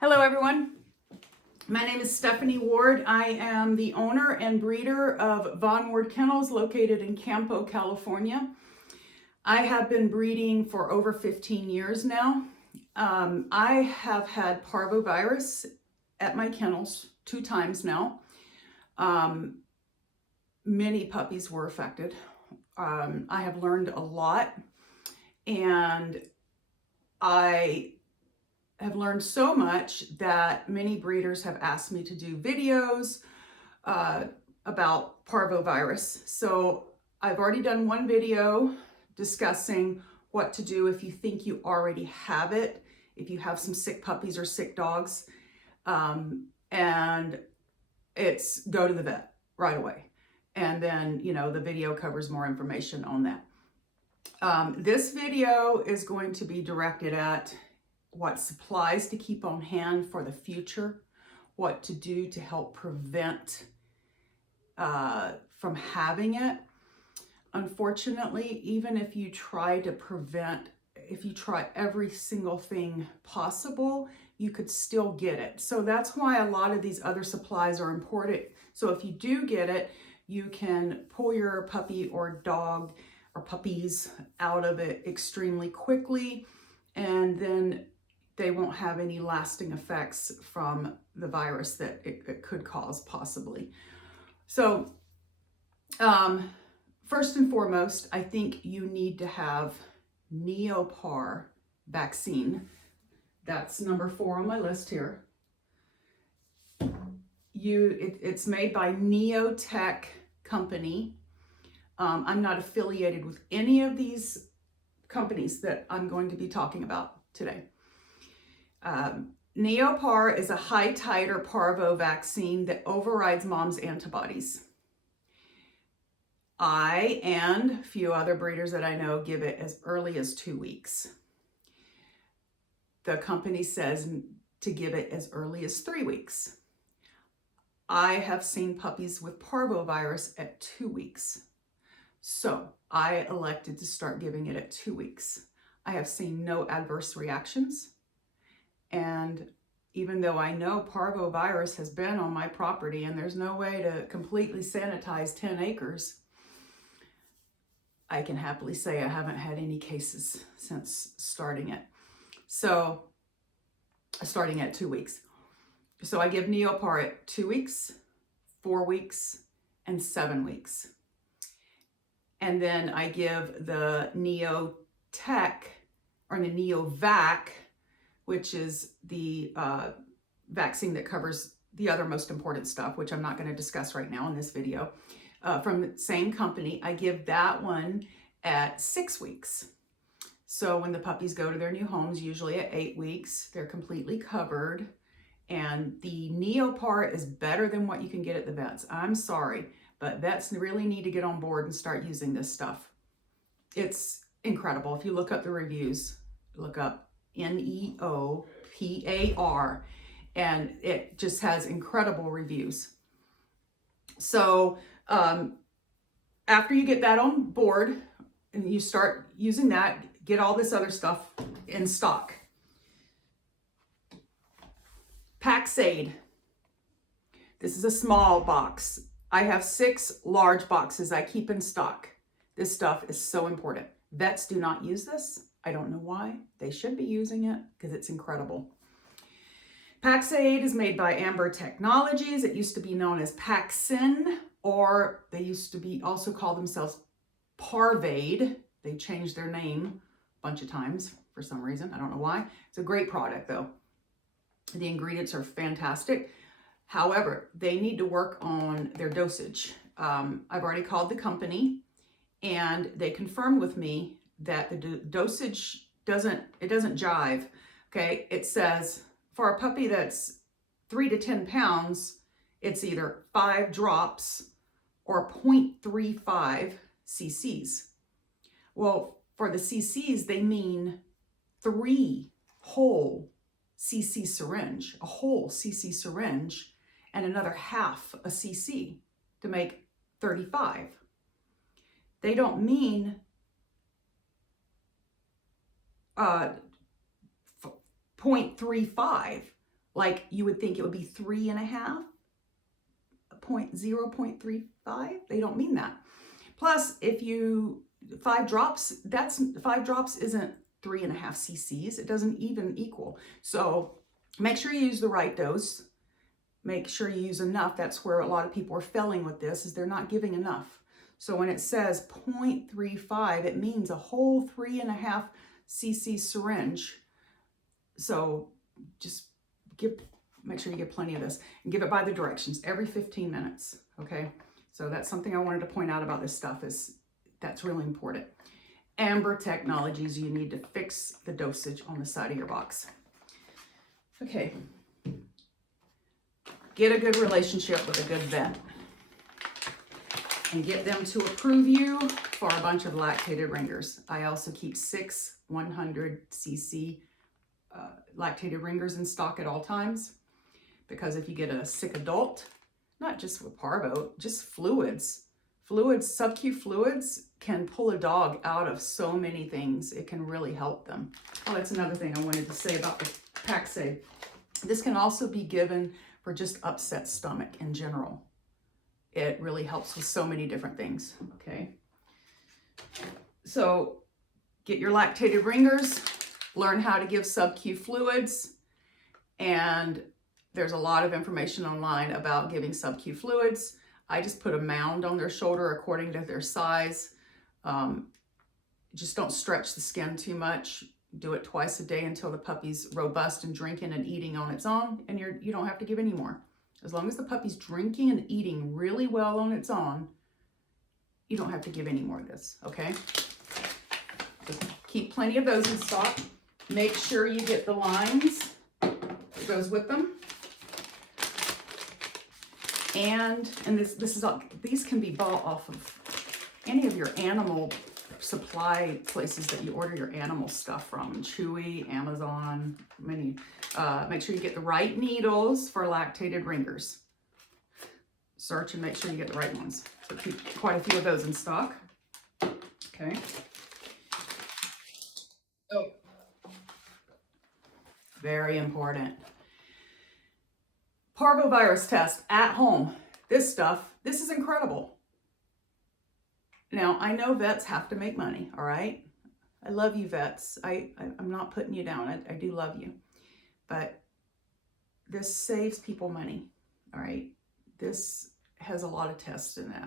Hello everyone, my name is Stephanie Ward. I am the owner and breeder of Von Ward Kennels located in Campo, California. I have been breeding for over 15 years now. I have had parvovirus at my kennels 2 times now. Many puppies were affected. I have learned a lot, and I have learned so much that many breeders have asked me to do videos about parvovirus. So I've already done one video discussing what to do if you think you already have it, if you have some sick puppies or sick dogs, and it's go to the vet right away. And then, the video covers more information on that. This video is going to be directed at what supplies to keep on hand for the future, what to do to help prevent from having it. Unfortunately, even if you try to prevent, if you try every single thing possible, you could still get it. So that's why a lot of these other supplies are important. So if you do get it, you can pull your puppy or dog or puppies out of it extremely quickly, and then they won't have any lasting effects from the virus that it could cause possibly. So first and foremost, I think you need to have Neopar vaccine. That's number 4 on my list here. It's made by Neotech company. I'm not affiliated with any of these companies that I'm going to be talking about today. Neopar is a high titer parvo vaccine that overrides mom's antibodies. I and a few other breeders that I know give it as early as 2 weeks. The company says to give it as early as 3 weeks. I have seen puppies with parvovirus at 2 weeks. So I elected to start giving it at 2 weeks. I have seen no adverse reactions. And even though I know parvovirus has been on my property and there's no way to completely sanitize 10 acres, I can happily say I haven't had any cases since starting it. So, starting at 2 weeks. So I give Neopar at 2 weeks, 4 weeks, and 7 weeks. And then I give the Neotech or the Neovac, which is the vaccine that covers the other most important stuff, which I'm not going to discuss right now in this video, from the same company. I give that one at 6 weeks. So when the puppies go to their new homes, usually at 8 weeks, they're completely covered. And the Neopar is better than what you can get at the vets. I'm sorry, but vets really need to get on board and start using this stuff. It's incredible. If you look up the reviews, look up Neopar, and it just has incredible reviews. So after you get that on board and you start using that, get all this other stuff in stock. Paxade. This is a small box. I have 6 large boxes I keep in stock. This stuff is so important. Vets do not use this. I don't know why. They should be using it because it's incredible. Paxade is made by Amber Technologies. It used to be known as Paxin, or they used to be also call themselves Parvade. They changed their name a bunch of times for some reason. I don't know why. It's a great product though. The ingredients are fantastic. However, they need to work on their dosage. I've already called the company and they confirmed with me that the dosage doesn't jive. Okay, it says for a puppy that's 3 to 10 pounds, it's either 5 drops or 0.35 cc's. Well, for the cc's, they mean 3 whole cc syringe, a whole cc syringe, and another half a cc to make 35. They don't mean 0.35 Like you would think it would be 3.5, 0.35. They don't mean that. Plus, if you 5 drops, 5 drops isn't 3.5 cc's. It doesn't even equal. So make sure you use the right dose. Make sure you use enough. That's where a lot of people are failing with this, is they're not giving enough. So when it says 0.35, it means a whole 3.5 cc syringe. So just make sure you get plenty of this, and give it by the directions every 15 minutes. Okay. So that's something I wanted to point out about this stuff, is that's really important. Amber Technologies, you need to fix the dosage on the side of your box. Okay. Get a good relationship with a good vet and get them to approve you for a bunch of lactated ringers. I also keep 6 100 cc lactated ringers in stock at all times, because if you get a sick adult, not just with parvo, just fluids, sub-Q fluids can pull a dog out of so many things. It can really help them. Oh, that's another thing I wanted to say about the Paxay. This can also be given for just upset stomach in general. It really helps with so many different things, okay? So get your lactated ringers, learn how to give sub-Q fluids, and there's a lot of information online about giving sub-Q fluids. I just put a mound on their shoulder according to their size. Just don't stretch the skin too much. Do it twice a day until the puppy's robust and drinking and eating on its own, and you don't have to give any more. As long as the puppy's drinking and eating really well on its own, you don't have to give any more of this, okay? Just keep plenty of those in stock. Make sure you get the lines that goes with them. And this is all, these can be bought off of any of your animal supply places that you order your animal stuff from. Chewy, Amazon, many. Make sure you get the right needles for lactated ringers. Search and make sure you get the right ones. So keep quite a few of those in stock. Okay. Oh, very important. Parvovirus test at home. This is incredible. Now, I know vets have to make money, all right? I love you, vets. I'm not putting you down. I do love you. But this saves people money, all right? This has a lot of tests in it.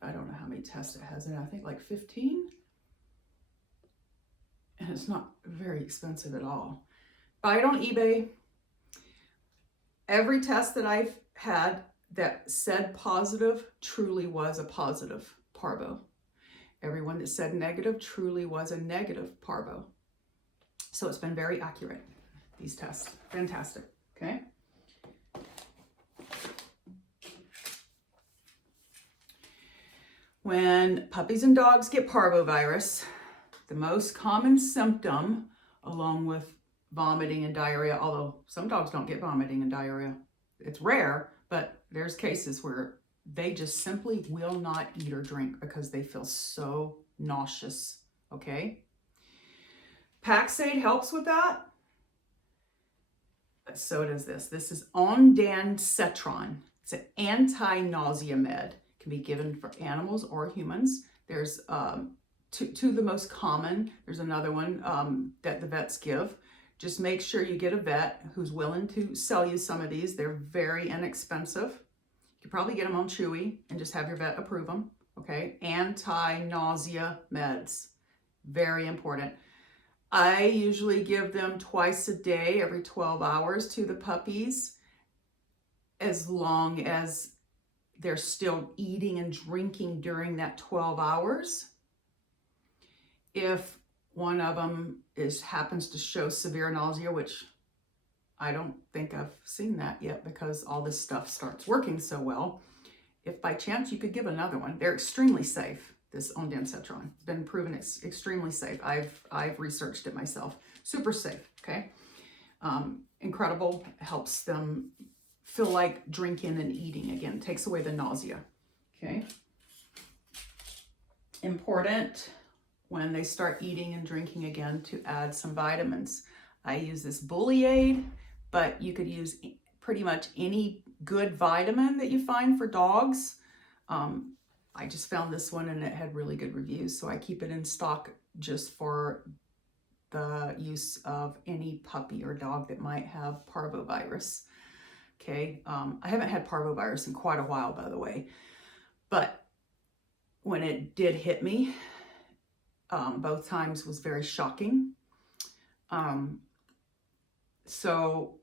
I don't know how many tests it has in it. I think like 15. And it's not very expensive at all. Buy it on eBay. Every test that I've had that said positive truly was a positive parvo. Everyone that said negative truly was a negative parvo. So it's been very accurate, these tests. Fantastic, okay? When puppies and dogs get parvovirus, the most common symptom, along with vomiting and diarrhea, although some dogs don't get vomiting and diarrhea. It's rare, but there's cases where they just simply will not eat or drink because they feel so nauseous, okay? Paxay helps with that. But so does this. This is ondansetron. It's an anti-nausea med. It can be given for animals or humans. There's two of the most common. There's another one that the vets give. Just make sure you get a vet who's willing to sell you some of these. They're very inexpensive. You can probably get them on Chewy and just have your vet approve them, okay? Anti-nausea meds, very important. I usually give them twice a day, every 12 hours to the puppies, as long as they're still eating and drinking during that 12 hours. If one of them happens to show severe nausea, which I don't think I've seen that yet because all this stuff starts working so well. If by chance you could give another one, they're extremely safe. This ondansetron, it's been proven it's extremely safe. I've researched it myself. Super safe, okay? Incredible, helps them feel like drinking and eating again, takes away the nausea, okay? Important when they start eating and drinking again to add some vitamins. I use this Bully Aid. but you could use pretty much any good vitamin that you find for dogs. I just found this one and it had really good reviews, so I keep it in stock just for the use of any puppy or dog that might have parvovirus. Okay, I haven't had parvovirus in quite a while, by the way, but when it did hit me, both times was very shocking. So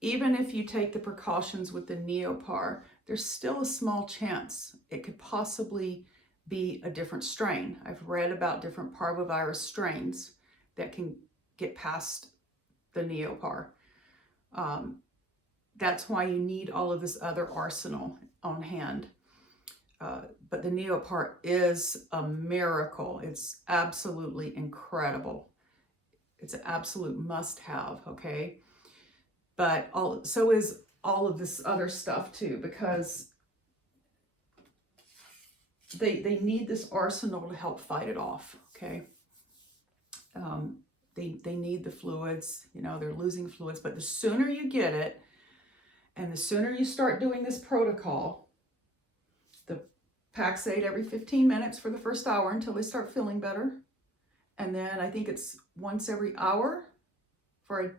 even if you take the precautions with the Neopar, there's still a small chance it could possibly be a different strain. I've read about different parvovirus strains that can get past the Neopar. That's why you need all of this other arsenal on hand. But the Neopar is a miracle. It's absolutely incredible. It's an absolute must-have, okay? But so is all of this other stuff too, because they need this arsenal to help fight it off, okay? They need the fluids, you know, they're losing fluids, but the sooner you get it and the sooner you start doing this protocol, the Paxade every 15 minutes for the first hour until they start feeling better. And then I think it's once every hour for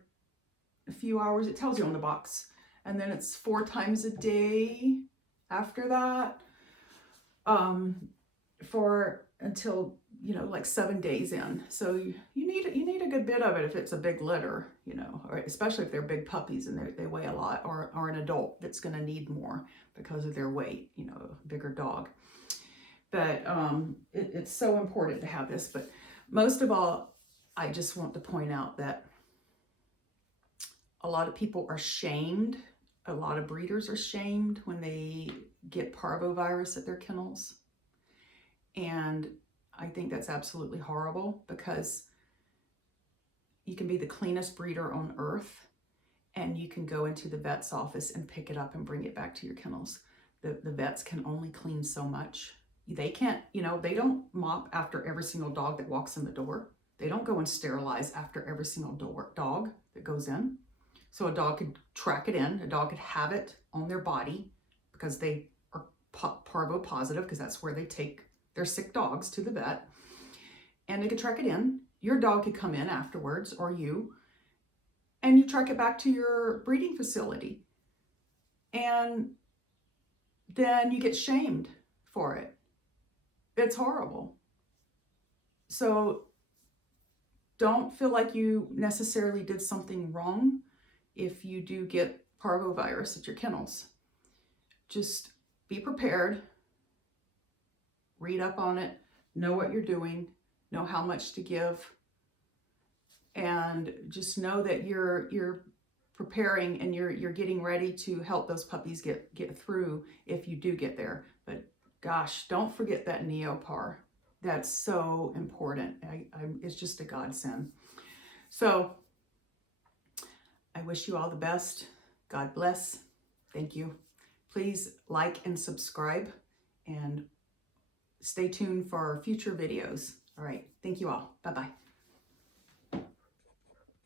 a few hours. It tells you on the box. And then it's 4 times a day after that, for until, you know, like 7 days in. So you need a good bit of it if it's a big litter, you know, or especially if they're big puppies and they weigh a lot, or an adult that's going to need more because of their weight, you know, a bigger dog. But it's so important to have this. But most of all, I just want to point out that a lot of people are shamed. A lot of breeders are shamed when they get parvovirus at their kennels. And I think that's absolutely horrible, because you can be the cleanest breeder on earth and you can go into the vet's office and pick it up and bring it back to your kennels. The vets can only clean so much. They can't, you know, they don't mop after every single dog that walks in the door. They don't go and sterilize after every single dog that goes in. So a dog could track it in, a dog could have it on their body because they are parvo positive, because that's where they take their sick dogs to the vet, and they could track it in. Your dog could come in afterwards, or you, and you track it back to your breeding facility. And then you get shamed for it. It's horrible. So don't feel like you necessarily did something wrong if you do get parvovirus at your kennels. Just be prepared, read up on it, know what you're doing, know how much to give, and just know that you're preparing and you're getting ready to help those puppies get through if you do get there. But gosh, don't forget that Neopar. That's so important. It's just a godsend. So I wish you all the best. God bless. Thank you. Please like and subscribe, and stay tuned for future videos. All right. Thank you all. Bye-bye.